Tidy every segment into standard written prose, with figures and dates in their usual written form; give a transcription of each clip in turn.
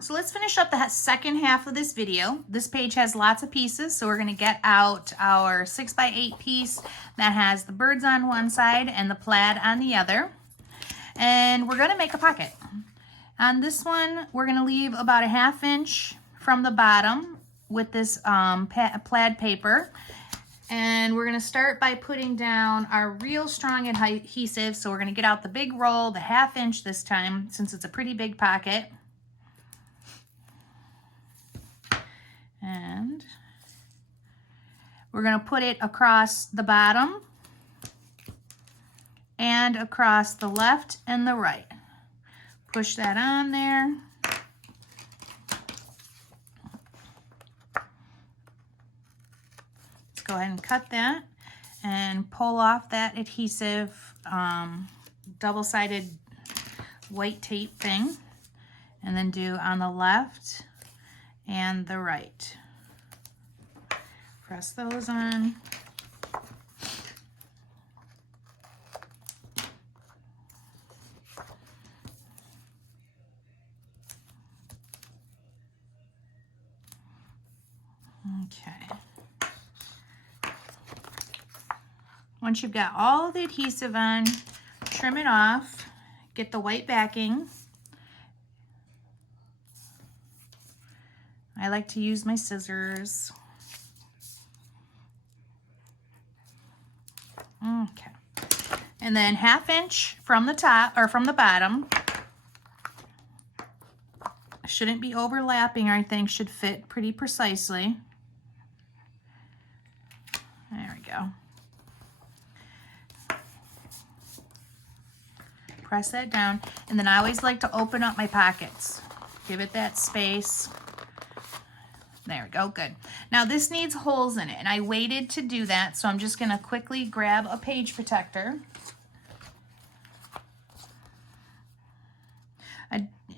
So let's finish up the second half of this video. This page has lots of pieces, so we're going to get out our 6x8 piece that has the birds on one side and the plaid on the other. And we're going to make a pocket. On this one, we're going to leave about a 1/2 inch from the bottom with this plaid paper. And we're going to start by putting down our real strong adhesive. So we're going to get out the big roll, the 1/2 inch this time, since it's a pretty big pocket. And we're going to put it across the bottom and across the left and the right. Push that on there. Let's go ahead and cut that and pull off that adhesive double-sided white tape thing, and then do on the left and the right. Press those on. Okay. Once you've got all the adhesive on, trim it off, get the white backing. I like to use my scissors. Okay. And then 1/2 inch from the top or from the bottom. Shouldn't be overlapping or anything, should fit pretty precisely. There we go. Press that down, and then I always like to open up my pockets. Give it that space. There we go, good. Now this needs holes in it, and I waited to do that, so I'm just gonna quickly grab a page protector.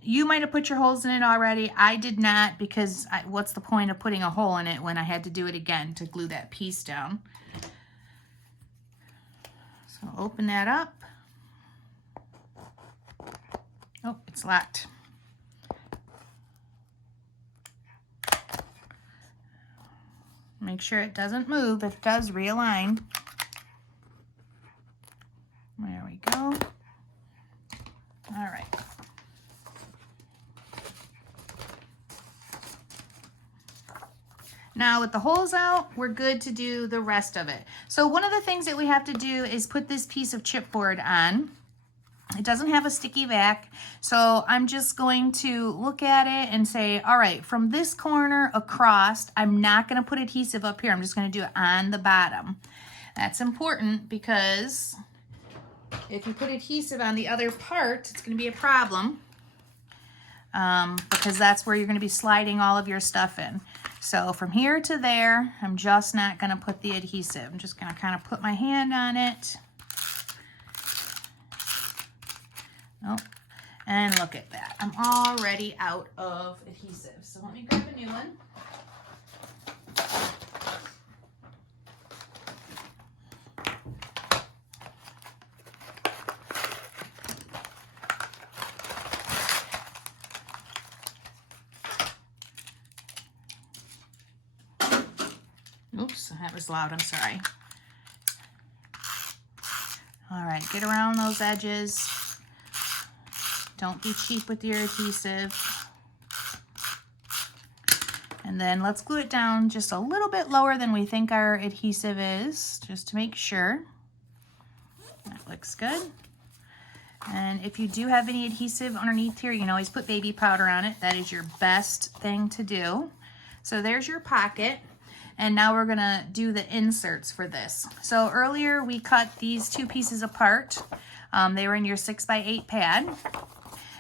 You might have put your holes in it already. I did not, because what's the point of putting a hole in it when I had to do it again to glue that piece down? So open that up. Oh, it's locked. Make sure it doesn't move. If it does, realign. There we go. All right. Now with the holes out, we're good to do the rest of it. So one of the things that we have to do is put this piece of chipboard on. It doesn't have a sticky back, so I'm just going to look at it and say, all right, from this corner across, I'm not going to put adhesive up here. I'm just going to do it on the bottom. That's important because if you put adhesive on the other part, it's going to be a problem because that's where you're going to be sliding all of your stuff in. So from here to there, I'm just not going to put the adhesive. I'm just going to kind of put my hand on it. Oh, and look at that. I'm already out of adhesive. So let me grab a new one. Oops, that was loud, I'm sorry. All right, get around those edges. Don't be cheap with your adhesive. And then let's glue it down just a little bit lower than we think our adhesive is, just to make sure. That looks good. And if you do have any adhesive underneath here, you can always put baby powder on it. That is your best thing to do. So there's your pocket. And now we're gonna do the inserts for this. So earlier we cut these two pieces apart. They were in your 6x8 pad.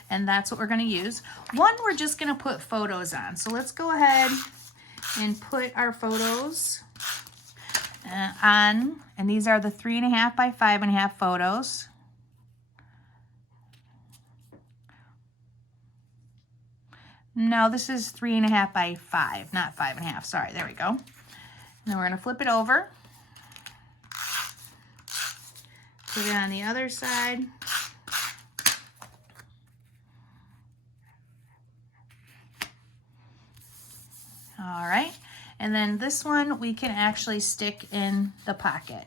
And that's what we're gonna use. One, we're just gonna put photos on. So let's go ahead and put our photos on. And these are the 3.5 by 5.5 photos. No, this is 3.5 by 5, not 5.5. Sorry, there we go. Then we're gonna flip it over. Put it on the other side. All right, and then this one we can actually stick in the pocket.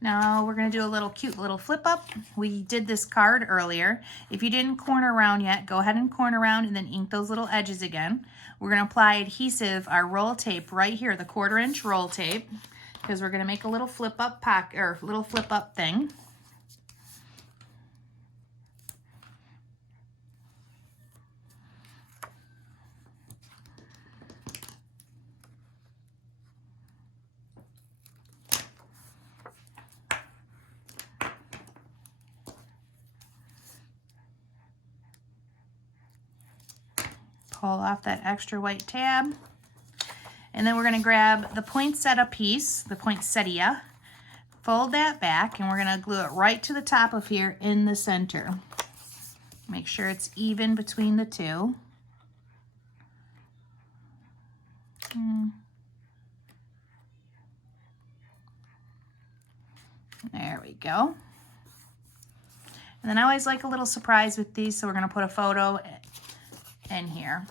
Now we're going to do a little cute little flip up. We did this card earlier. If you didn't corner around yet, go ahead and corner around and then ink those little edges again. We're going to apply adhesive, our roll tape right here, the 1/4 inch roll tape, because we're going to make a little flip up pocket or little flip up thing. Pull off that extra white tab. And then we're going to grab the poinsettia piece, the poinsettia, fold that back, and we're going to glue it right to the top of here in the center. Make sure it's even between the two. There we go. And then I always like a little surprise with these, so we're going to put a photo in here.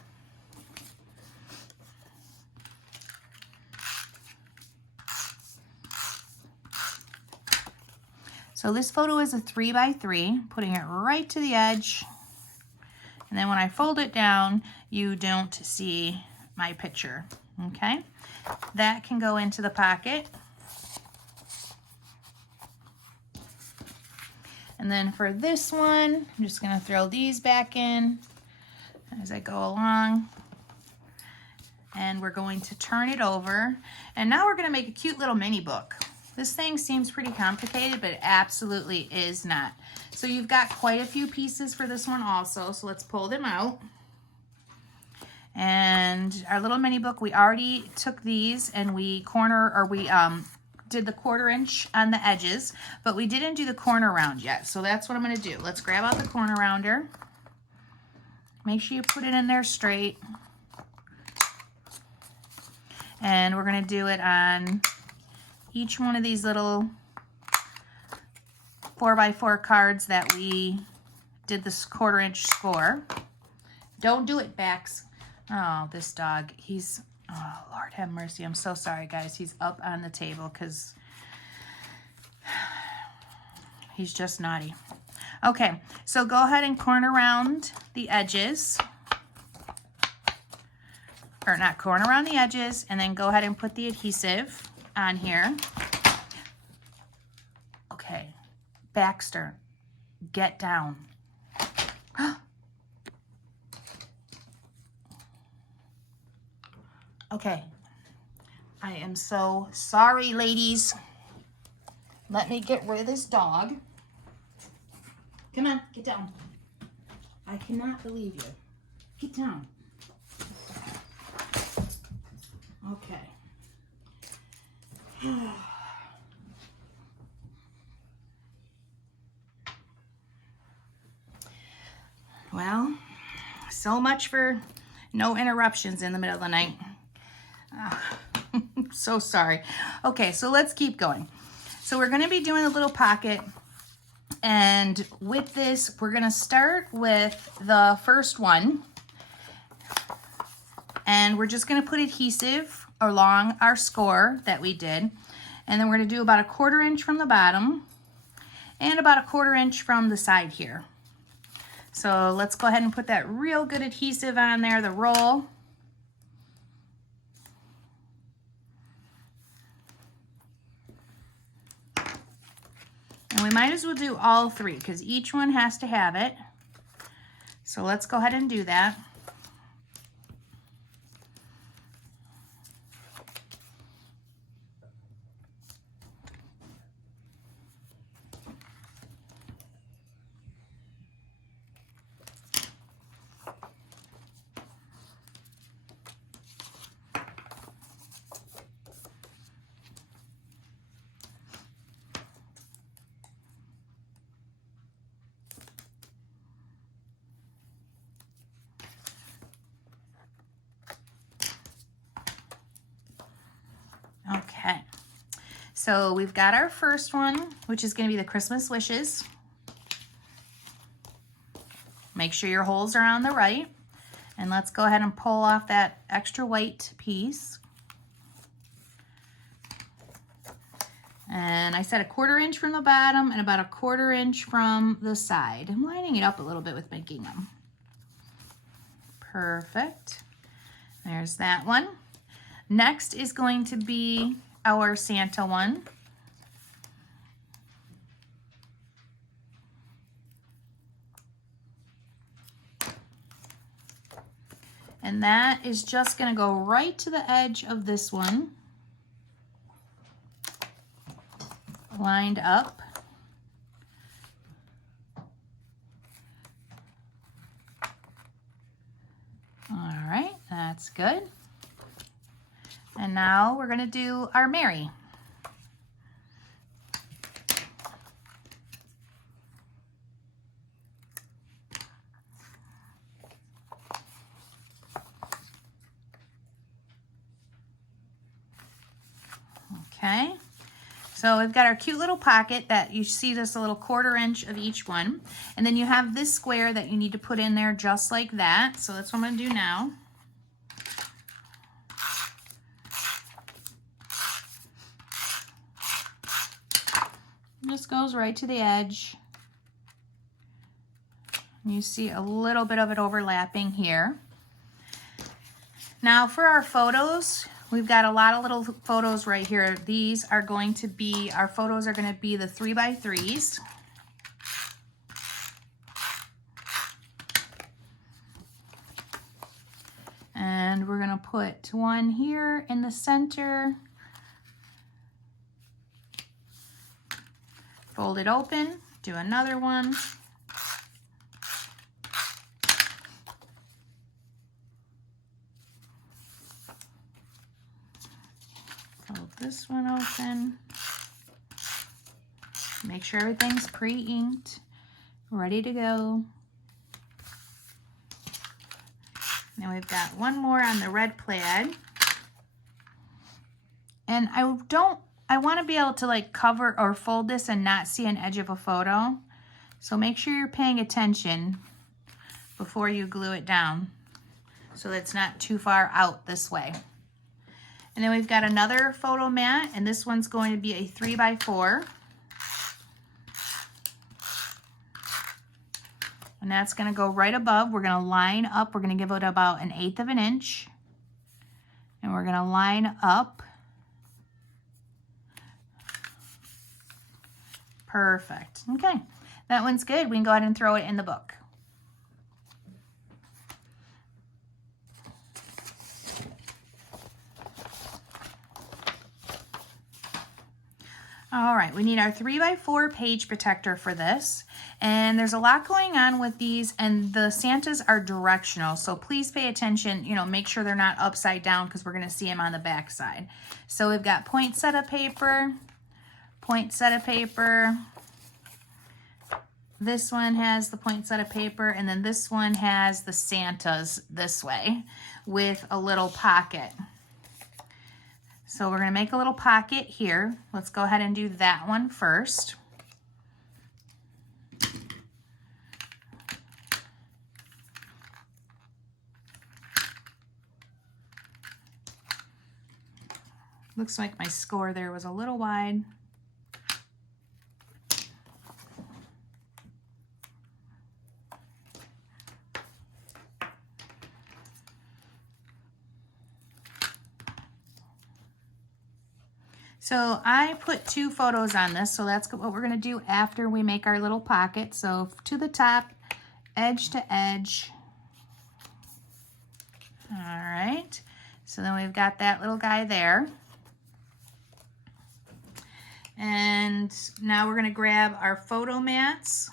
So this photo is a 3x3, putting it right to the edge. And then when I fold it down, you don't see my picture, okay? That can go into the pocket. And then for this one, I'm just gonna throw these back in as I go along. And we're going to turn it over. And now we're gonna make a cute little mini book. This thing seems pretty complicated, but it absolutely is not. So you've got quite a few pieces for this one also, so let's pull them out. And our little mini book, we already took these and we did the 1/4 inch on the edges, but we didn't do the corner round yet. So that's what I'm gonna do. Let's grab out the corner rounder. Make sure you put it in there straight. And we're gonna do it on each one of these little 4x4 cards that we did this 1/4 inch score. Don't do it, Bax. Oh, this dog, oh, Lord have mercy. I'm so sorry, guys. He's up on the table because he's just naughty. Okay, so go ahead and corner around the edges. Or not corner around the edges, and then go ahead and put the adhesive on here. Okay, Baxter, get down. Okay, I am so sorry, ladies. Let me get rid of this dog. Come on, get down. I cannot believe you. Get down. Okay. Well, so much for no interruptions in the middle of the night. So sorry. Okay, so let's keep going. So we're going to be doing a little pocket, and with this, we're going to start with the first one, and we're just going to put adhesive along our score that we did, and then we're going to do about a 1/4 inch from the bottom and about a 1/4 inch from the side here. So let's go ahead and put that real good adhesive on there, the roll. And we might as well do all three because each one has to have it. So let's go ahead and do that. Okay, so we've got our first one, which is going to be the Christmas wishes. Make sure your holes are on the right. And let's go ahead and pull off that extra white piece. And I said 1/4 inch from the bottom and about 1/4 inch from the side. I'm lining it up a little bit with my gingham. Perfect. There's that one. Next is going to be our Santa one. And that is just going to go right to the edge of this one, lined up. All right, that's good. And now we're going to do our Mary. Okay, so we've got our cute little pocket that you see just a little 1/4 inch of each one. And then you have this square that you need to put in there just like that. So that's what I'm going to do now. This goes right to the edge. You see a little bit of it overlapping here. Now for our photos, we've got a lot of little photos right here. These are going to be, our photos are going to be the 3x3s. And we're going to put one here in the center. Fold it open, do another one. Fold this one open. Make sure everything's pre-inked, ready to go. Now we've got one more on the red plaid. And I want to be able to like cover or fold this and not see an edge of a photo. So make sure you're paying attention before you glue it down so that it's not too far out this way. And then we've got another photo mat, and this one's going to be a 3x4. And that's going to go right above. We're going to line up. We're going to give it about 1/8 of an inch. And we're going to line up. Perfect. Okay, that one's good. We can go ahead and throw it in the book. All right, we need our 3x4 page protector for this. And there's a lot going on with these, and the Santas are directional. So please pay attention, you know, make sure they're not upside down because we're going to see them on the back side. So we've got point set of paper, point set of paper. This one has the point set of paper, and then this one has the Santas this way with a little pocket. So we're going to make a little pocket here. Let's go ahead and do that one first. Looks like my score there was a little wide. So I put 2 photos on this, so that's what we're going to do after we make our little pocket. So to the top, edge to edge. All right, so then we've got that little guy there. And now we're going to grab our photo mats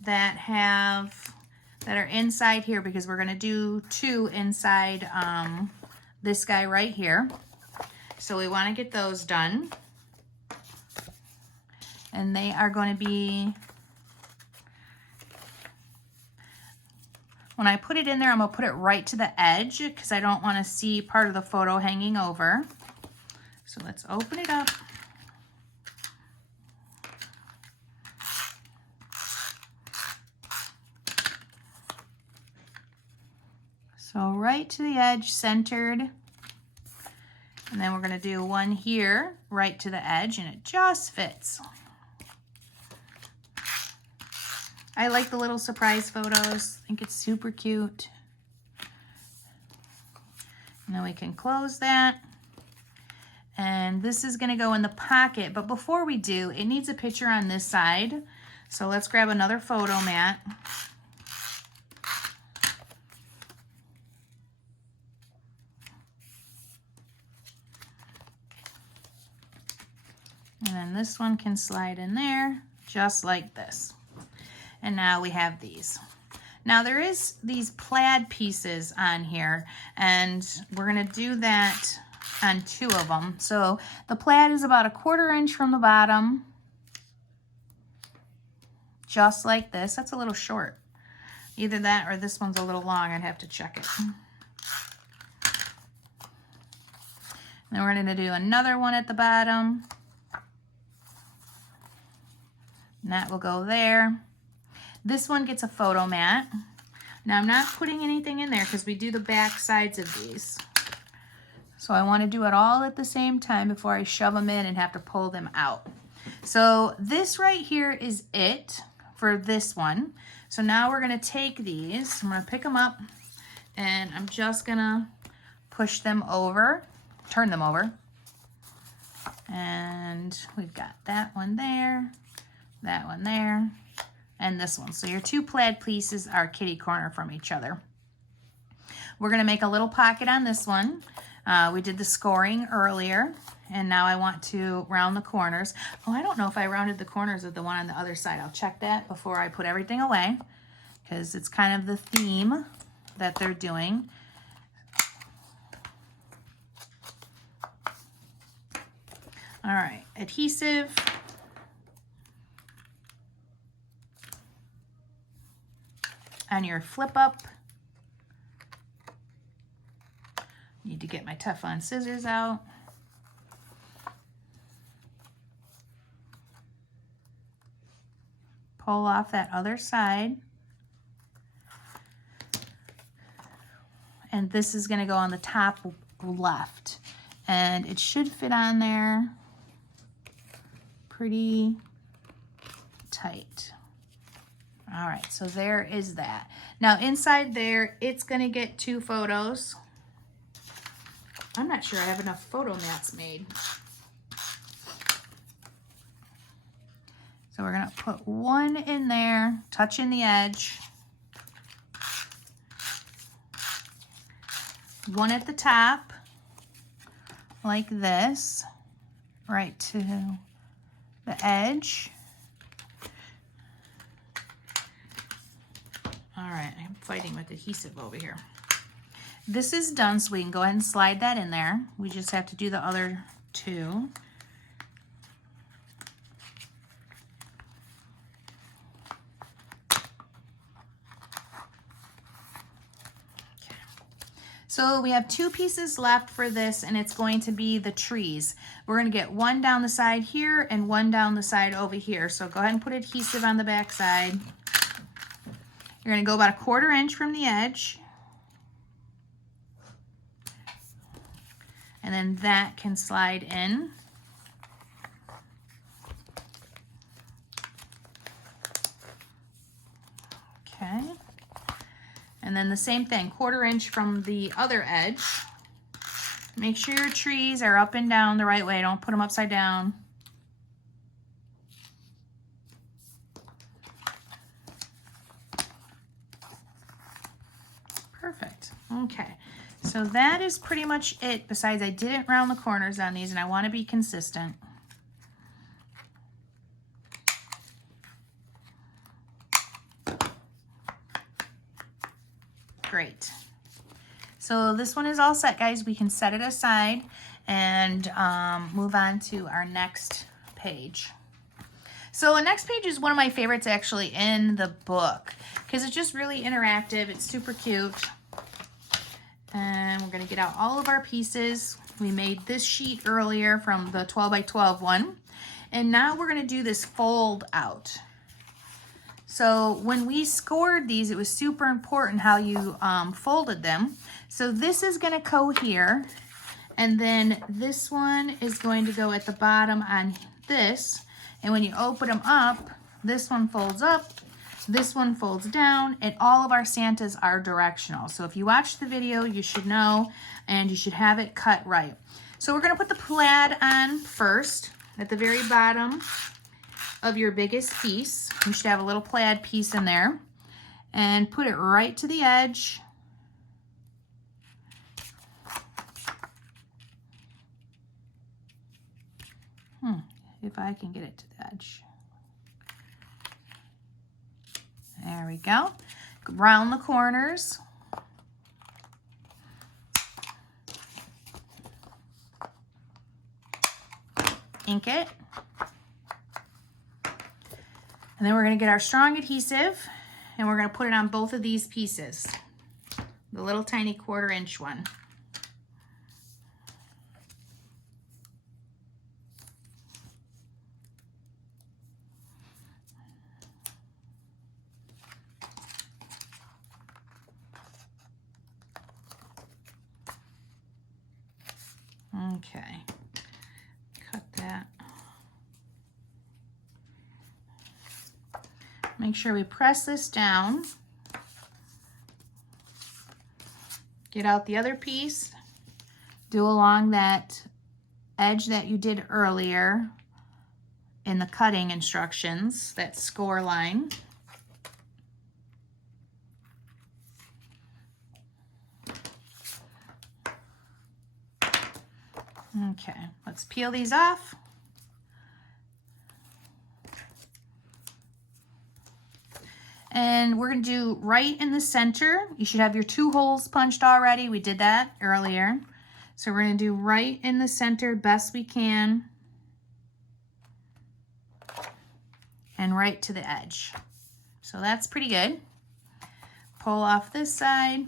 that are inside here, because we're going to do 2 inside this guy right here. So we want to get those done. And they are going to be, when I put it in there, I'm going to put it right to the edge because I don't want to see part of the photo hanging over. So let's open it up. So right to the edge, centered. And then we're going to do one here, right to the edge, and it just fits. I like the little surprise photos. I think it's super cute. And then we can close that. And this is going to go in the pocket. But before we do, it needs a picture on this side. So let's grab another photo mat. And then this one can slide in there, just like this. And now we have these. Now there is these plaid pieces on here, and we're gonna do that on 2 of them. So the plaid is about 1/4 inch from the bottom, just like this. That's a little short. Either that or this one's a little long. I'd have to check it. Then we're gonna do another one at the bottom. And that will go there. This one gets a photo mat. Now I'm not putting anything in there because we do the back sides of these. So I want to do it all at the same time before I shove them in and have to pull them out. So this right here is it for this one. So now we're going to take these. I'm going to pick them up and I'm just going to push them over, turn them over. And we've got that one there. That one there, and this one. So your 2 plaid pieces are kitty corner from each other. We're going to make a little pocket on this one. We did the scoring earlier, and now I want to round the corners. Oh, I don't know if I rounded the corners of the one on the other side. I'll check that before I put everything away, because it's kind of the theme that they're doing. All right, adhesive. On your flip up, need to get my Teflon scissors out. Pull off that other side. And this is going to go on the top left. And it should fit on there pretty tight. All right, so there is that. Now inside there, it's gonna get 2 photos. I'm not sure I have enough photo mats made. So we're gonna put one in there, touching the edge. One at the top, like this, right to the edge. All right, I'm fighting with adhesive over here. This is done, so we can go ahead and slide that in there. We just have to do the other 2. Okay. So we have 2 pieces left for this, and it's going to be the trees. We're going to get one down the side here and one down the side over here. So go ahead and put adhesive on the back side. You're going to go about 1/4 inch from the edge. And then that can slide in. Okay. And then the same thing, 1/4 inch from the other edge. Make sure your trees are up and down the right way. Don't put them upside down. Perfect. Okay, so that is pretty much it. Besides, I didn't round the corners on these, and I want to be consistent. Great. So this one is all set, guys. We can set it aside and move on to our next page. So the next page is one of my favorites actually in the book because it's just really interactive. It's super cute. And we're going to get out all of our pieces. We made this sheet earlier from the 12 by 12 one. And now we're going to do this fold out. So when we scored these, it was super important how you folded them. So this is going to go here, and then this one is going to go at the bottom on this. And when you open them up, this one folds up, this one folds down, and all of our Santas are directional. So if you watch the video, you should know, and you should have it cut right. So we're going to put the plaid on first at the very bottom of your biggest piece. You should have a little plaid piece in there, and put it right to the edge. If I can get it to the edge. There we go. Round the corners. Ink it. And then we're going to get our strong adhesive, and we're going to put it on both of these pieces. The little tiny 1/4 inch one. Okay, cut that. Make sure we press this down. Get out the other piece. Do along that edge that you did earlier in the cutting instructions, that score line. Okay, let's peel these off. And we're going to do right in the center. You should have your 2 holes punched already. We did that earlier. So we're going to do right in the center best we can. And right to the edge. So that's pretty good. Pull off this side.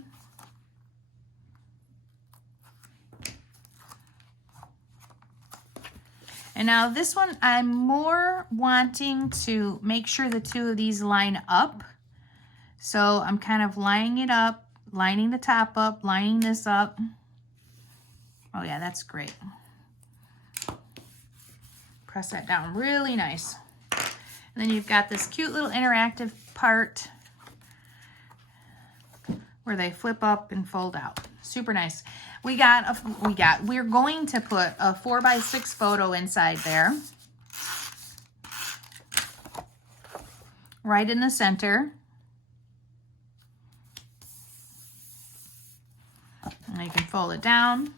And now this one, I'm more wanting to make sure the 2 of these line up. So I'm kind of lining it up, lining the top up, lining this up. Oh yeah, that's great. Press that down really nice. And then you've got this cute little interactive part where they flip up and fold out. Super nice. We're going to put a 4x6 photo inside there. Right in the center. And you can fold it down.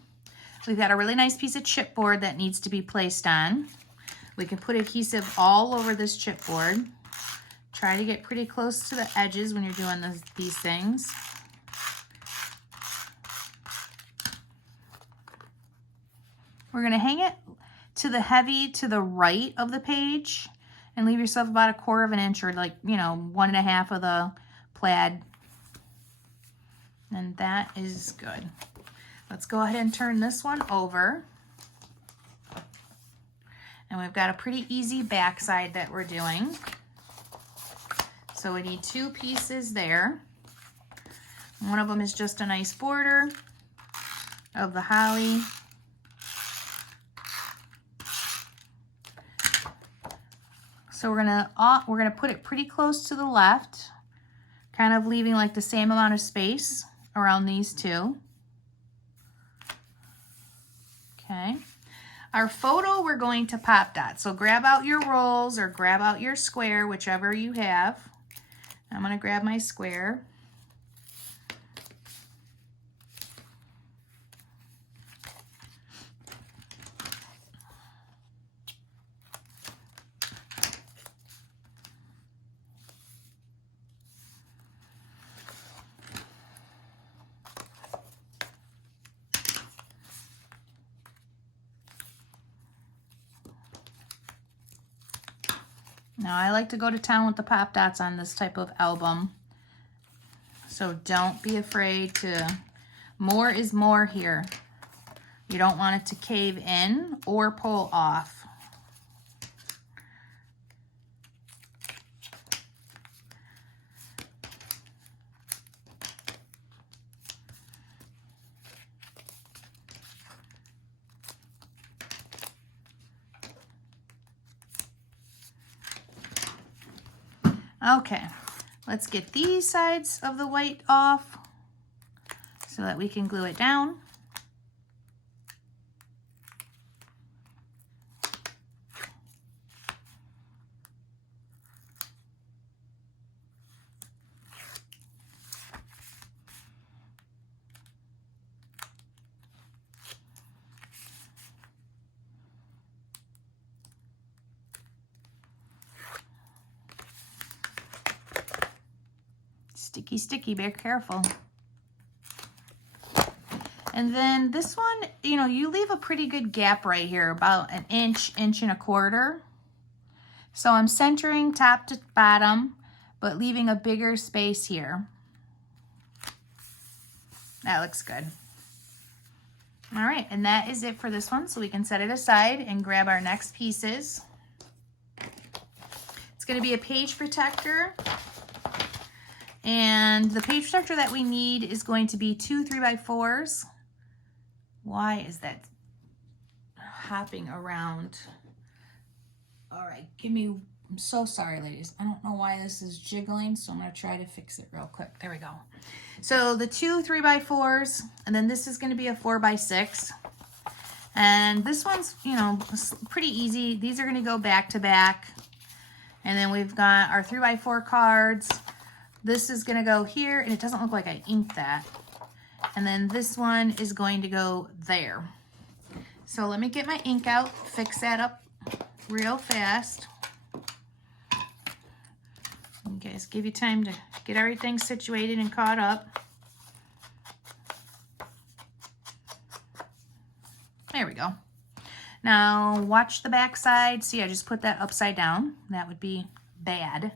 We've got a really nice piece of chipboard that needs to be placed on. We can put adhesive all over this chipboard. Try to get pretty close to the edges when you're doing these things. We're going to hang it to the heavy to the right of the page and leave yourself about 1/4 inch or 1.5 of the plaid. And that is good. Let's go ahead and turn this one over. And we've got a pretty easy backside that we're doing. So we need 2 pieces there. One of them is just a nice border of the holly. So we're gonna put it pretty close to the left, kind of leaving like the same amount of space around these 2. Okay. Our photo, we're going to pop dot. So grab out your rolls or grab out your square, whichever you have. I'm gonna grab my square. Now I like to go to town with the pop dots on this type of album. So don't be afraid to, more is more here. You don't want it to cave in or pull off. Okay, let's get these sides of the white off so that we can glue it down. Sticky, sticky, be careful. And then this one, you know, you leave a pretty good gap right here, about an inch, inch and a quarter. So I'm centering top to bottom, but leaving a bigger space here. That looks good. All right, and that is it for this one. So we can set it aside and grab our next pieces. It's gonna be a page protector. And the page protector that we need is going to be 2 3x4s. Why is that hopping around? All right, I'm so sorry, ladies. I don't know why this is jiggling, so I'm gonna try to fix it real quick. There we go. So the 2 3x4s, and then this is gonna be a 4x6. And this one's, you know, pretty easy. These are gonna go back to back. And then we've got our 3x4 cards. This is gonna go here, and it doesn't look like I inked that. And then this one is going to go there. So let me get my ink out, fix that up real fast. You guys, give you time to get everything situated and caught up. There we go. Now watch the back side. See, I just put that upside down. That would be bad.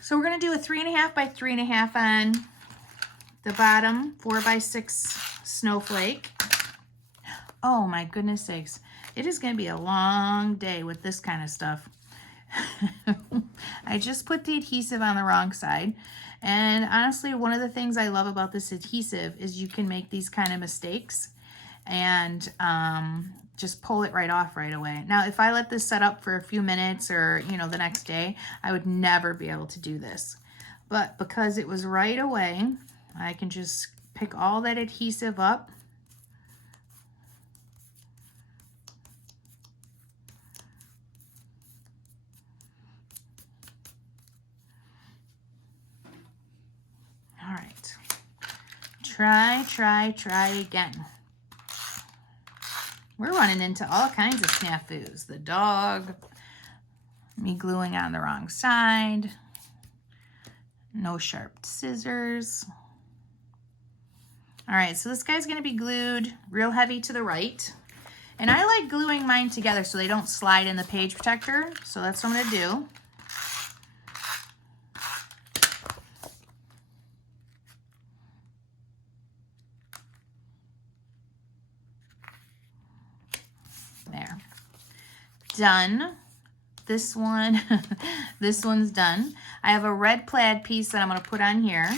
So we're gonna do a 3.5 by 3.5 on the bottom 4x6 snowflake. Oh my goodness sakes. It is gonna be a long day with this kind of stuff. I just put the adhesive on the wrong side. And honestly, one of the things I love about this adhesive is you can make these kind of mistakes and just pull it right off right away. Now, if I let this set up for a few minutes or, you know, the next day, I would never be able to do this. But because it was right away, I can just pick all that adhesive up. All right. Try again. We're running into all kinds of snafus. The dog, me gluing on the wrong side, no sharp scissors. All right, so this guy's gonna be glued real heavy to the right. And I like gluing mine together so they don't slide in the page protector. So that's what I'm gonna do. There. Done. This one, this one's done. I have a red plaid piece that I'm gonna put on here.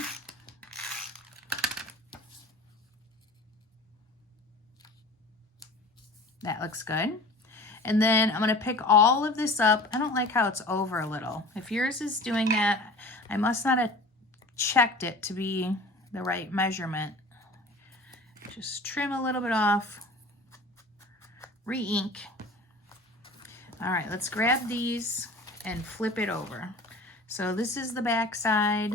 That looks good. And then I'm gonna pick all of this up. I don't like how it's over a little. If yours is doing that, I must not have checked it to be the right measurement. Just trim a little bit off, re-ink. All right, let's grab these and flip it over. So this is the back side,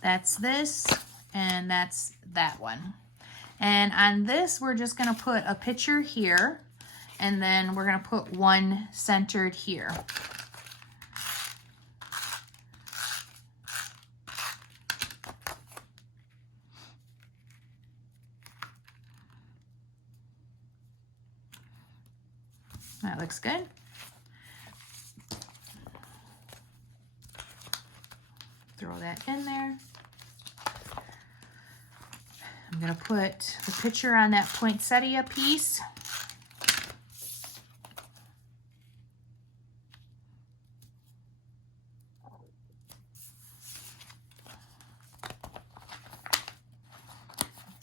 that's this, and that's that one. And on this, we're just gonna put a picture here, and then we're gonna put one centered here. That looks good. Throw that in there. I'm gonna put the picture on that poinsettia piece.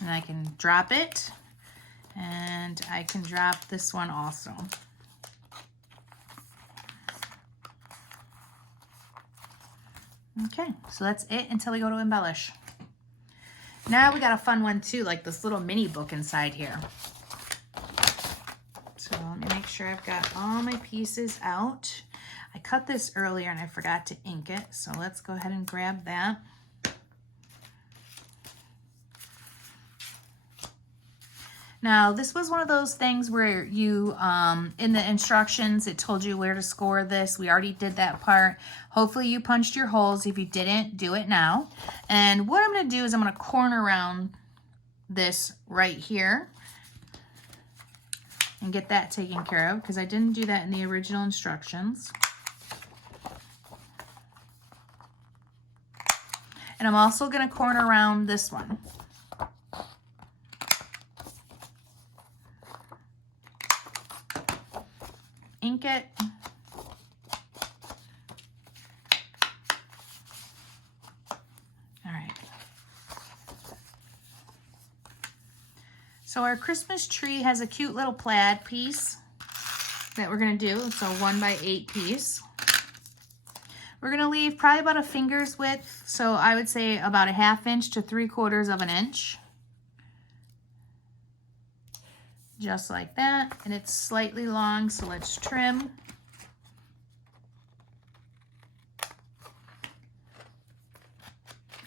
And I can drop it, and I can drop this one also. Okay, so that's it until we go to embellish. Now we got a fun one too, like this little mini book inside here. So let me make sure I've got all my pieces out. I cut this earlier and I forgot to ink it, so let's go ahead and grab that. Now, this was one of those things where you, in the instructions, it told you where to score this. We already did that part. Hopefully you punched your holes. If you didn't, do it now. And what I'm going to do is I'm going to corner around this right here and get that taken care of because I didn't do that in the original instructions. And I'm also going to corner around this one. Ink it. All right. So our Christmas tree has a cute little plaid piece that we're going to do. It's a 1x8 piece. We're going to leave probably about a finger's width. So I would say about a 1/2 inch to 3/4 of an inch. Just like that, and it's slightly long, so let's trim.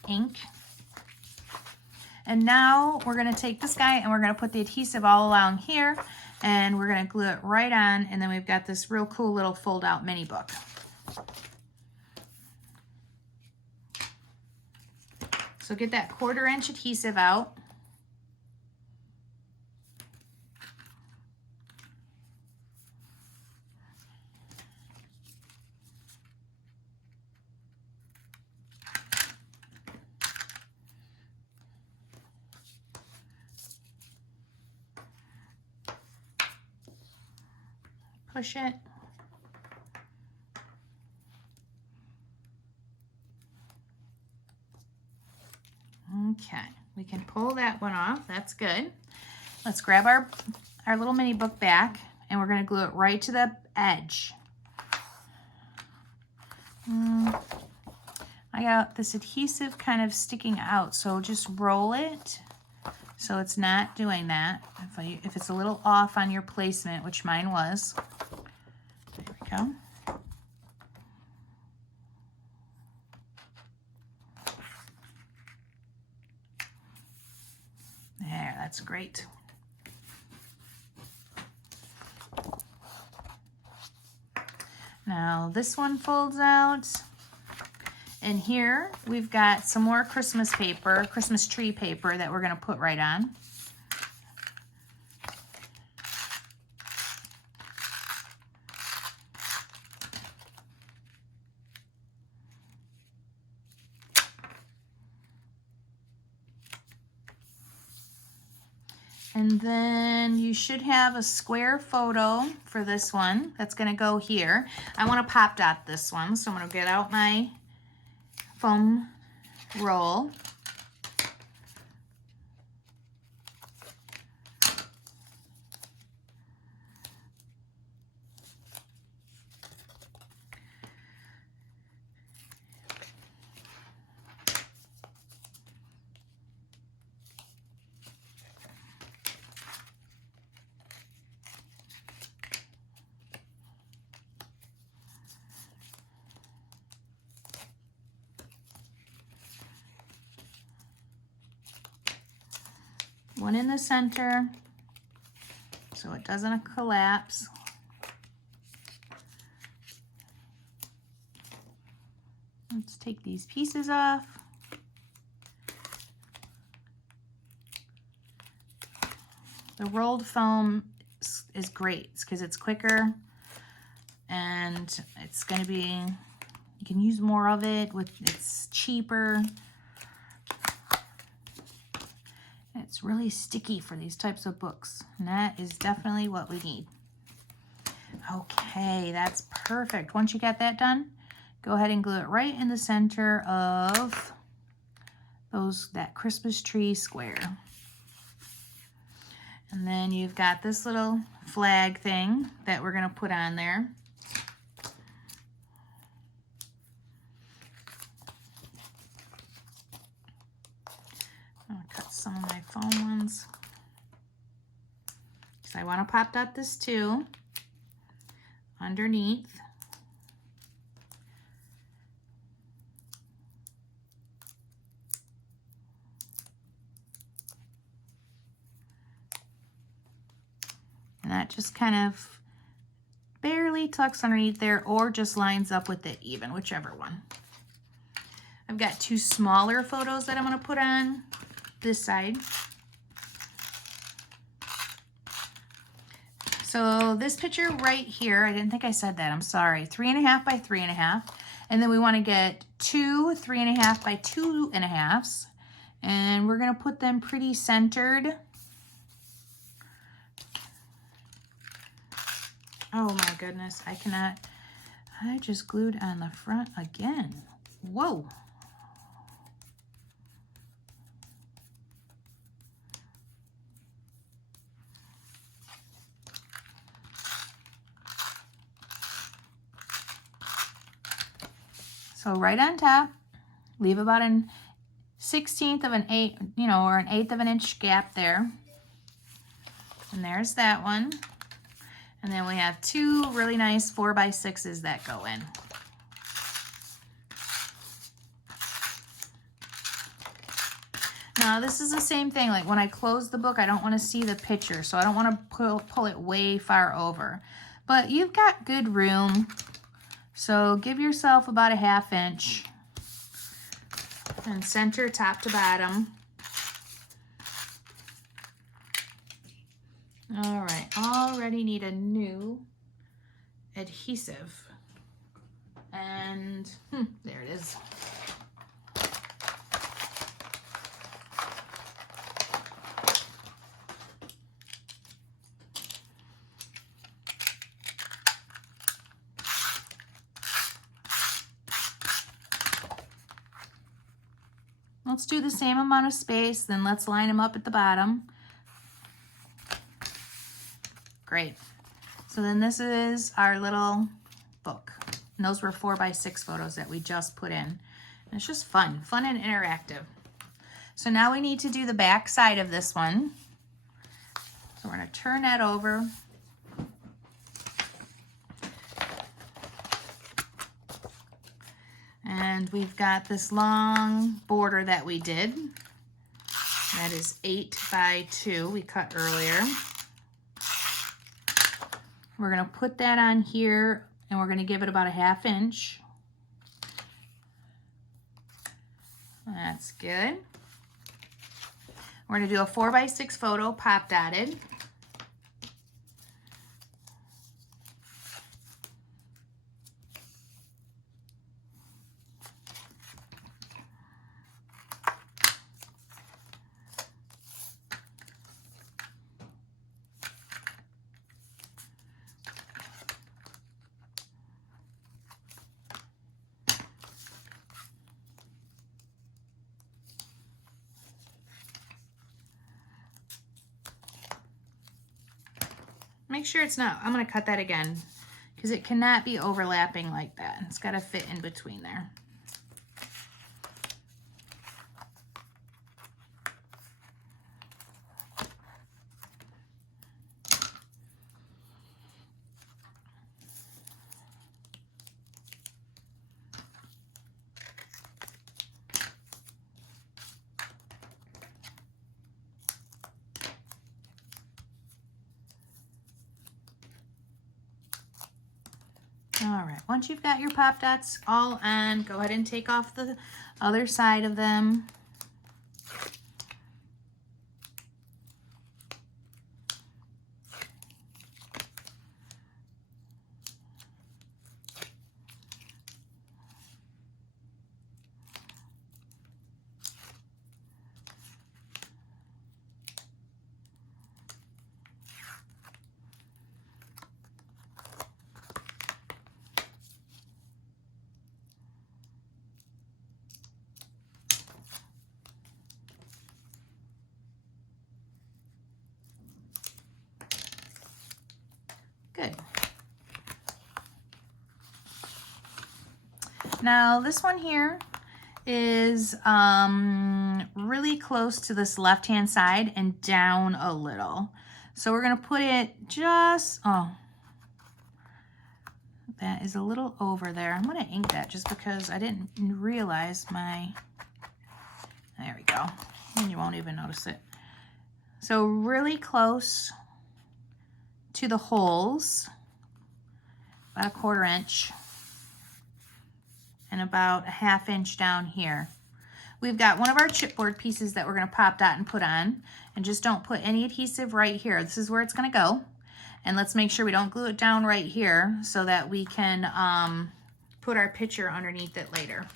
Ink. And now we're gonna take this guy and we're gonna put the adhesive all along here and we're gonna glue it right on, and then we've got this real cool little fold out mini book. So get that 1/4 inch adhesive out. Push it. Okay, we can pull that one off. That's good. Let's grab our little mini book back and we're going to glue it right to the edge. I got this adhesive kind of sticking out, so just roll it so it's not doing that. If it's a little off on your placement, which mine was. There we go. There, that's great. Now this one folds out. And here we've got some more Christmas paper, Christmas tree paper that we're going to put right on. And then you should have a square photo for this one that's going to go here. I want to pop dot this one, so I'm going to get out my foam roll. One in the center so it doesn't collapse. Let's take these pieces off. The rolled foam is great because it's quicker and it's going to be, you can use more of it, it's cheaper. It's really sticky for these types of books, and that is definitely what we need. Okay, that's perfect. Once you got that done, go ahead and glue it right in the center of that Christmas tree square. And then you've got this little flag thing that we're going to put on there. some of my foam ones. So I want to pop dot this too, underneath. And that just kind of barely tucks underneath there or just lines up with it even, whichever one. I've got two smaller photos that I'm going to put on this side. So this picture right here, I didn't think I said that, I'm sorry, 3.5 by 3.5. And then we want to get two 3.5 by 2.5s. And we're going to put them pretty centered. Oh my goodness, I cannot. I just glued on the front again. Whoa. So right on top, leave about an 1/16 of an eighth, or an 1/8 of an inch gap there. And there's that one. And then we have two really nice 4x6s that go in. Now this is the same thing, like when I close the book, I don't want to see the picture, so I don't want to pull it way far over. But you've got good room, so give yourself about a 1/2 inch and center top to bottom. All right, already need a new adhesive. And there it is. Let's do the same amount of space, then let's line them up at the bottom. Great. So then this is our little book. And those were 4x6 photos that we just put in. And it's just fun and interactive. So now we need to do the back side of this one. So we're going to turn that over. And we've got this long border that we did. That is 8 by 2 we cut earlier. We're going to put that on here and we're going to give it about a 1/2 inch. That's good. We're going to do a 4x6 photo pop dotted. Make sure it's not, I'm going to cut that again because it cannot be overlapping like that. It's got to fit in between there. All right, once you've got your pop dots all on, go ahead and take off the other side of them. Good. Now this one here is really really close to this left-hand side and down a little. So we're gonna put it just, oh, that is a little over there. I'm gonna ink that just because I didn't realize my, there we go. And you won't even notice it. So really close to the holes, about a 1/4 inch, and about a 1/2 inch down here. We've got one of our chipboard pieces that we're gonna pop dot and put on, and just don't put any adhesive right here. This is where it's gonna go. And let's make sure we don't glue it down right here so that we can put our picture underneath it later.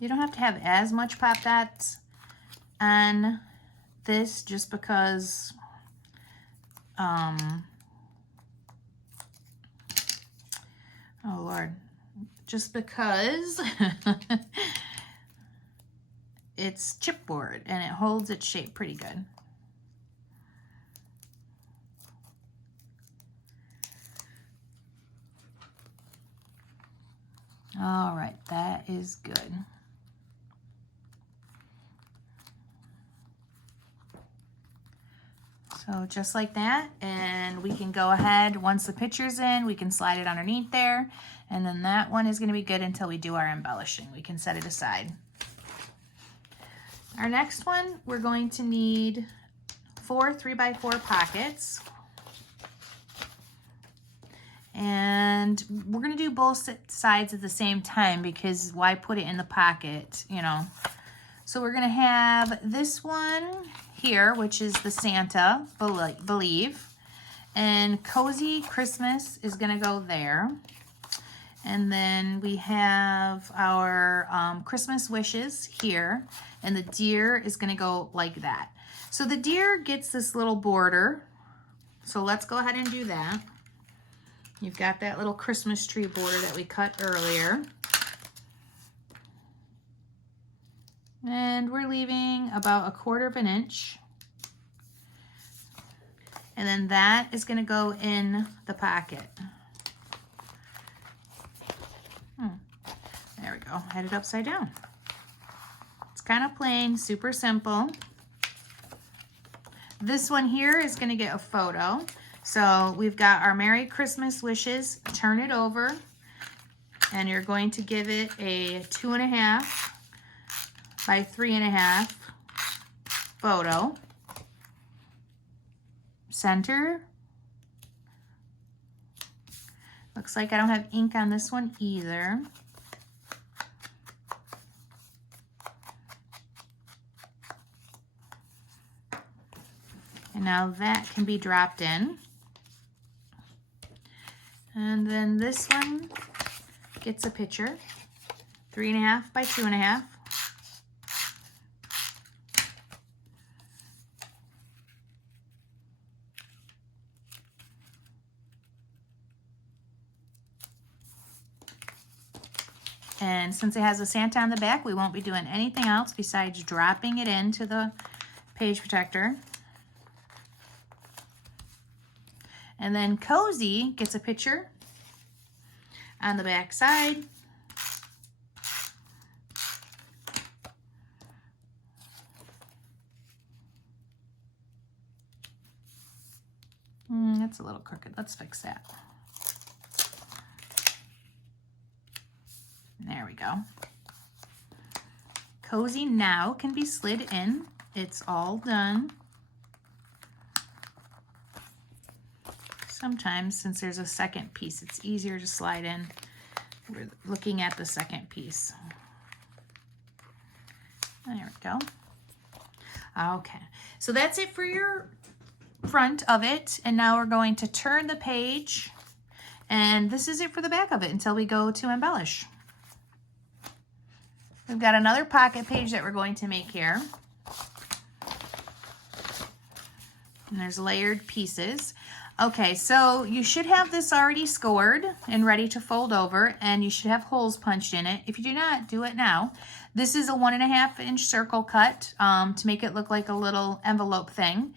You don't have to have as much pop dots on this just because oh Lord, just because it's chipboard and it holds its shape pretty good. All right, that is good. So just like that, and we can go ahead, once the picture's in, we can slide it underneath there, and then that one is gonna be good until we do our embellishing. We can set it aside. Our next one, we're going to need 4 3x4 pockets. And we're gonna do both sides at the same time because why put it in the pocket, you know? So we're gonna have this one here, which is the Santa, believe. And Cozy Christmas is gonna go there. And then we have our Christmas wishes here. And the deer is gonna go like that. So the deer gets this little border. So let's go ahead and do that. You've got that little Christmas tree border that we cut earlier. And we're leaving about 1/4 inch. And then that is gonna go in the pocket. There we go, had it upside down. It's kind of plain, super simple. This one here is gonna get a photo. So we've got our Merry Christmas wishes, turn it over, and you're going to give it a 2.5 by 3.5 photo. Center. Looks like I don't have ink on this one either. And now that can be dropped in. And then this one gets a picture, 3.5 by 2.5. And since it has a Santa on the back, we won't be doing anything else besides dropping it into the page protector. And then Cozy gets a picture on the back side. That's a little crooked. Let's fix that. There we go. Cozy now can be slid in. It's all done. Sometimes, since there's a second piece, it's easier to slide in. We're looking at the second piece. There we go. Okay, so that's it for your front of it. And now we're going to turn the page. And this is it for the back of it until we go to embellish. We've got another pocket page that we're going to make here. And there's layered pieces. Okay, so you should have this already scored and ready to fold over, and you should have holes punched in it. If you do not, do it now. This is a 1.5-inch circle cut to make it look like a little envelope thing.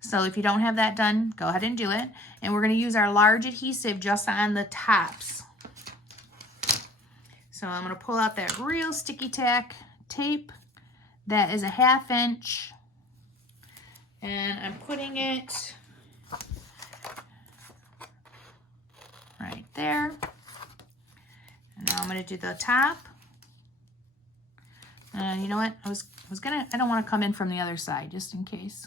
So if you don't have that done, go ahead and do it. And we're going to use our large adhesive just on the tops. So I'm going to pull out that real sticky tack tape that is a 1/2 inch. And I'm putting it right there. And now I'm going to do the top. And you know what? I don't want to come in from the other side just in case.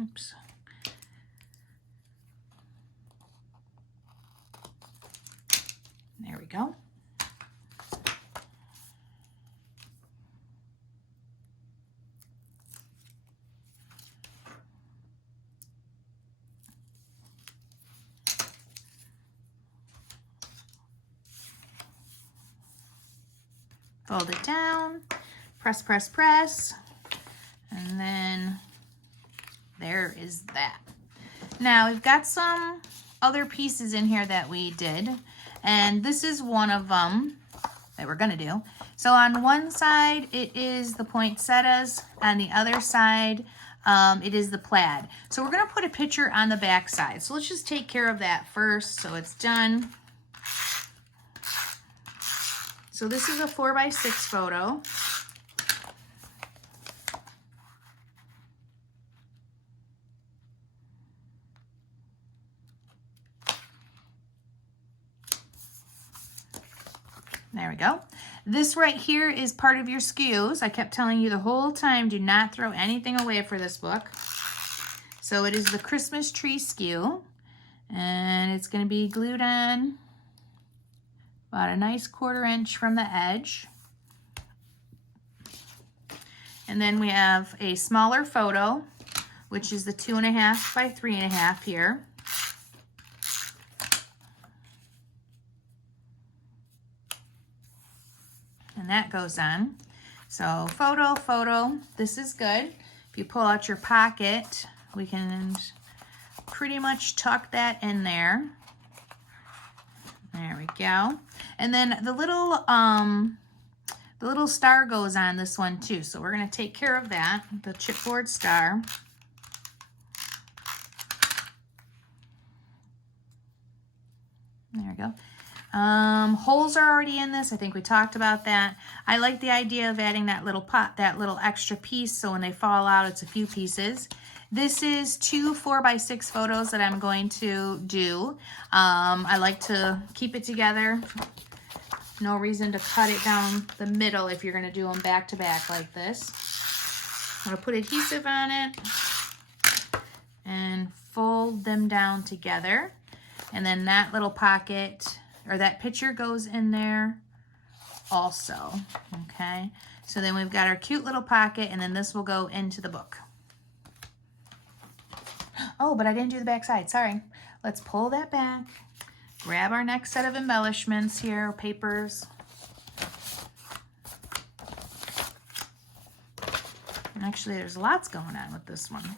Oops. There we go. Fold it down, press, press, press, and then there is that. Now we've got some other pieces in here that we did, and this is one of them that we're gonna do. So on one side it is the poinsettias, on the other side it is the plaid. So we're gonna put a picture on the back side. So let's just take care of that first so it's done. So this is a 4x6 photo. There we go. This right here is part of your SKUs. I kept telling you the whole time, do not throw anything away for this book. So it is the Christmas tree SKU, and it's going to be glued on about a nice 1/4 inch from the edge. And then we have a smaller photo, which is the 2.5 by 3.5 here. And that goes on. So photo, photo, this is good. If you pull out your pocket, we can pretty much tuck that in there. There we go. And then the little star goes on this one too. So we're gonna take care of that, the chipboard star. There we go. Holes are already in this. I think we talked about that. I like the idea of adding that little that little extra piece, so when they fall out, it's a few pieces. This is 2 4x6 photos that I'm going to do. I like to keep it together. No reason to cut it down the middle if you're going to do them back to back like this. I'm going to put adhesive on it and fold them down together. And then that little pocket, or that picture, goes in there also, okay? So then we've got our cute little pocket, and then this will go into the book. Oh, but I didn't do the back side, sorry. Let's pull that back, grab our next set of embellishments here, papers. Actually, there's lots going on with this one.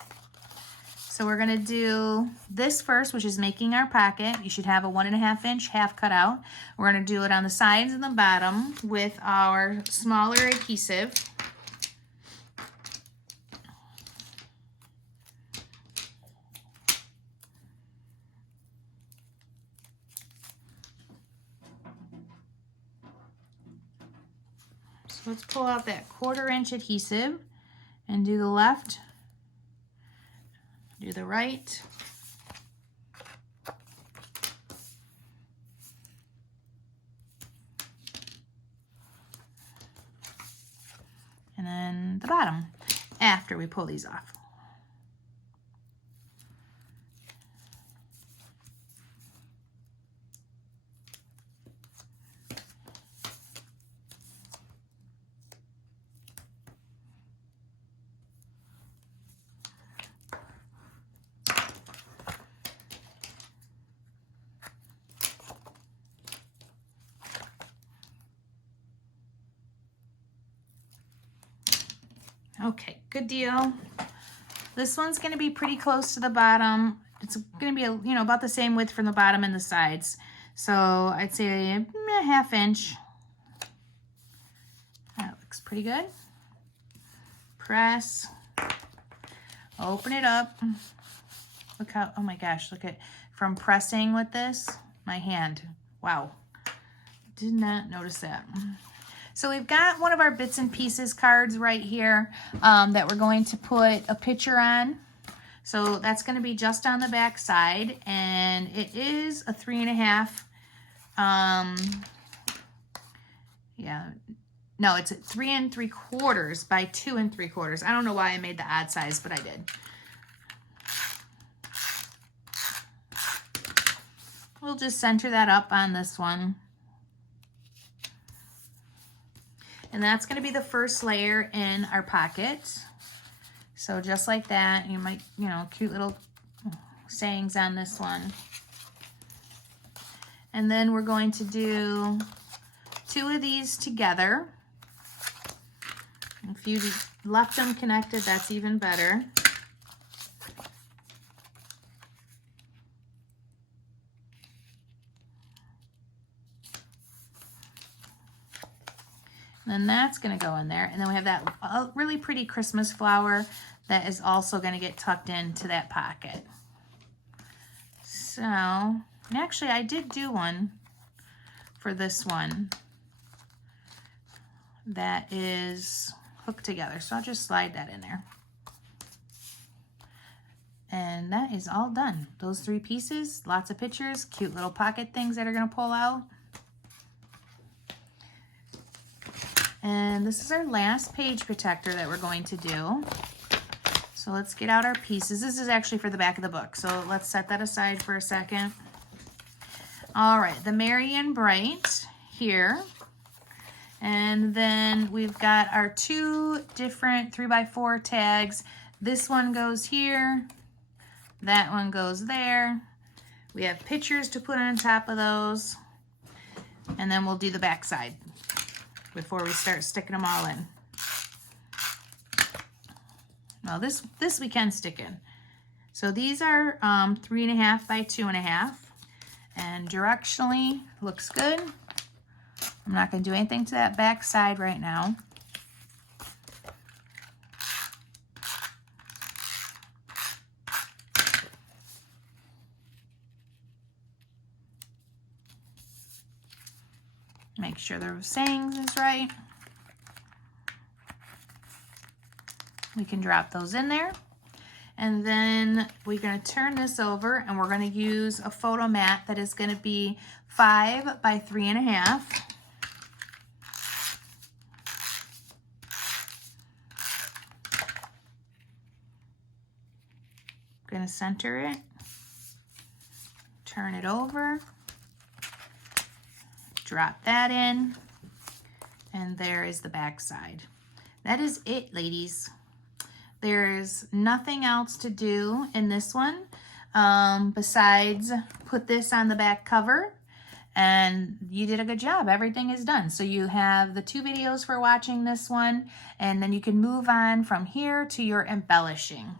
So we're gonna do this first, which is making our pocket. You should have a 1.5 inch half cut out. We're gonna do it on the sides and the bottom with our smaller adhesive. So let's pull out that 1/4 inch adhesive and do the left. Do the right. And then the bottom after we pull these off. Okay, good deal. This one's going to be pretty close to the bottom. It's going to be, you know, about the same width from the bottom and the sides. So I'd say a ½ inch. That looks pretty good. Press. Open it up. Look how, oh my gosh, look at, from pressing with this, my hand. Wow. Did not notice that. So we've got one of our bits and pieces cards right here that we're going to put a picture on. So that's going to be just on the back side, and it is a 3.5. Yeah, no, it's 3 3/4 by 2 3/4. I don't know why I made the odd size, but I did. We'll just center that up on this one. And that's going to be the first layer in our pocket. So just like that, you might, you know, cute little sayings on this one. And then we're going to do 2 of these together. If you left them connected, that's even better. Then that's going to go in there. And then we have that really pretty Christmas flower that is also going to get tucked into that pocket. So, actually I did do one for this one that is hooked together. So I'll just slide that in there. And that is all done. Those 3 pieces, lots of pictures, cute little pocket things that are going to pull out. And this is our last page protector that we're going to do. So let's get out our pieces. This is actually for the back of the book, so let's set that aside for a second. All right, the Merry and Bright here. And then we've got our 2 different 3x4 tags. This one goes here. That one goes there. We have pictures to put on top of those. And then we'll do the back side before we start sticking them all in. Well, this we can stick in. So these are 3.5 by 2.5, and directionally looks good. I'm not going to do anything to that back side right now. Make sure the sayings is right. We can drop those in there. And then we're going to turn this over and we're going to use a photo mat that is going to be 5 by 3.5. Going to center it, turn it over, drop that in, and there is the back side. That is it, ladies. There's nothing else to do in this one besides put this on the back cover, and you did a good job. Everything is done. So you have the 2 videos for watching this one, and then you can move on from here to your embellishing.